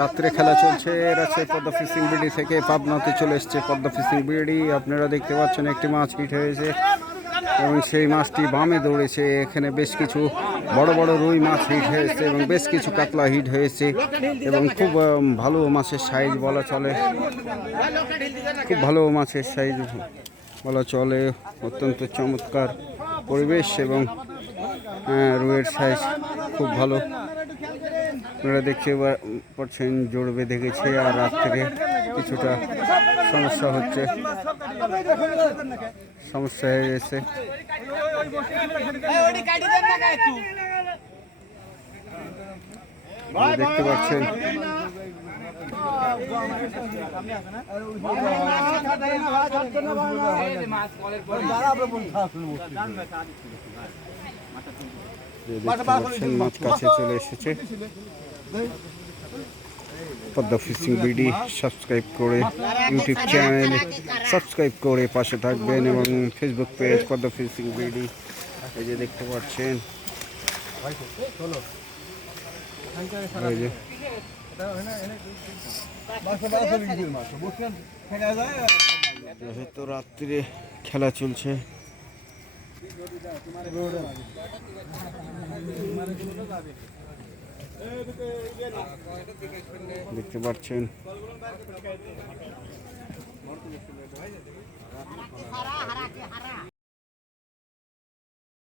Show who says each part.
Speaker 1: রাত্রে খেলা চলছে। আছে পদ্মা ফিশিং বিডি থেকে পাবনাতে চলে এসছে পদ্মা ফিশিং বিডি আপনারা দেখতে পাচ্ছেন একটি মাছ হিট হয়েছে এবং সেই মাছটি বামে দৌড়েছে। এখানে বেশ কিছু বড় বড় রুই মাছ হিট হয়েছে এবং বেশ কিছু কাতলা হিট হয়েছে এবং খুব ভালো মাছের সাইজ বলা চলে। খুব ভালো মাছের সাইজ বলা চলে। অত্যন্ত চমৎকার পরিবেশ এবং আহ, রুইয়ের সাইজ খুব ভালো। আপনারা দেখতে পাচ্ছেন জোর বেঁধে গেছে আর রাত্রে কিছুটা সমস্যা হচ্ছে। সমস্যা হয়ে গেছে। দেখতে পাচ্ছেন। পাচ্ছেন মাছ কাছে চলে এসেছে। পদ্মা ফিশিং বিডি সাবস্ক্রাইব করে ইউটিউব চ্যানেল সাবস্ক্রাইব করে পাশে থাকবেন এবং Facebook page Padma fishing BD. এই যে দেখতে পাচ্ছেন। এই যে। যেহেতু রাত্রিরে খেলা চলছে। দেখতে পাচ্ছেন।